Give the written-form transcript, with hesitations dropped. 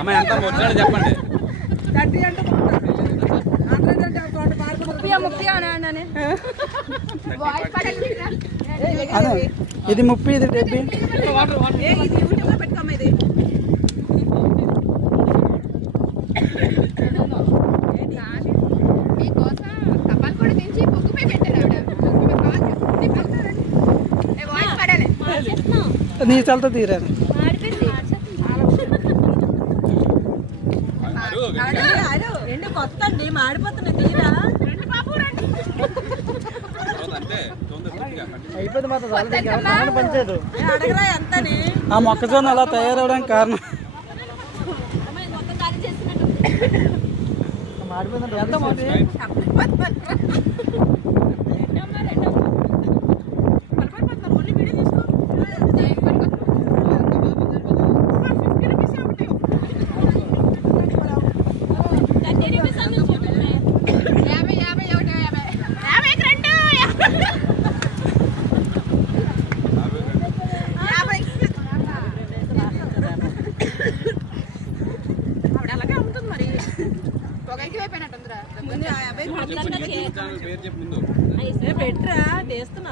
అమ్మ ఎంత వచ్చాడో చెప్పండి. ఇది 30, ఇది 70. నీ చల్తో తీరాను. కొత్త అండి మాడిపోతున్నాయి తీరా అయిపోయింది మాత్రం పంచారు. అడగరా ఎంతని ఆ మొక్కజొన్న అలా తయారవడానికి కారణం పెట్టరా చేస్తున్నా